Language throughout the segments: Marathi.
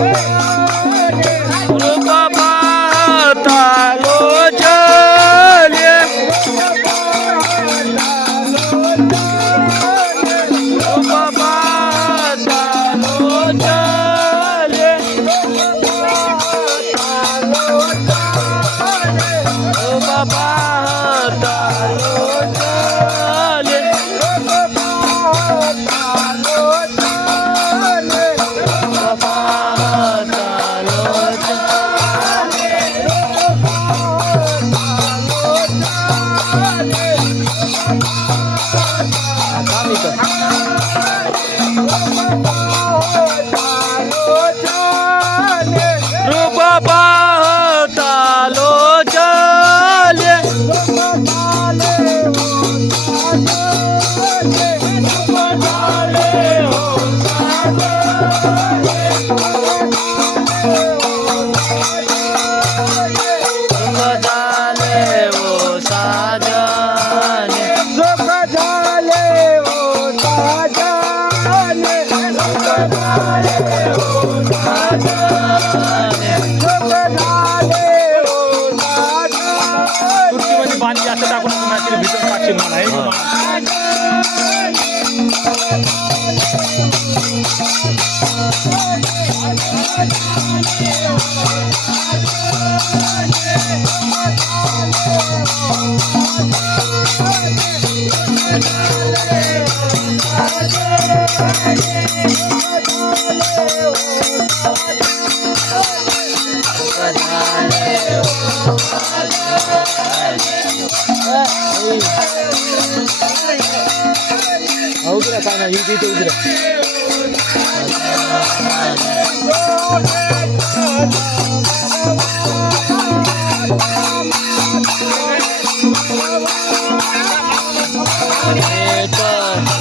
रूप पाहता लोचले रूप पाहता लोचले रूप पाहता लोचले रूप पाहता लोचले पाणी जास्त टाकून मासे भीतर टाकशील मला हे उतरा काय ना इथे उतरा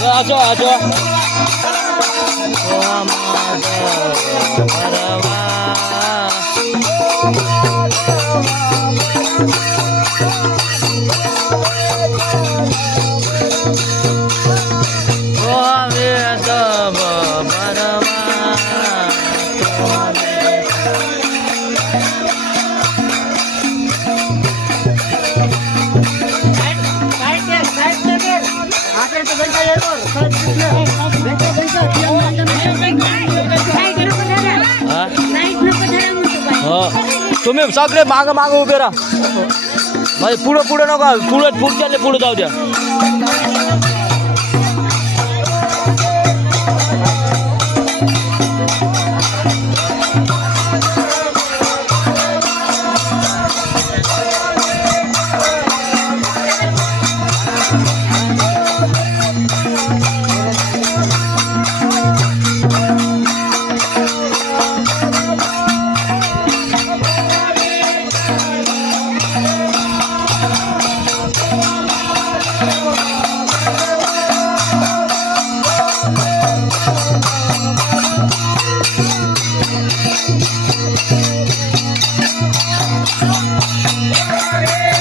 आजो आजो तुम्ही सगळे माग माग उभे राहा पुढं पुढं नका पुढं पुढच्या पुढे जाऊ द्या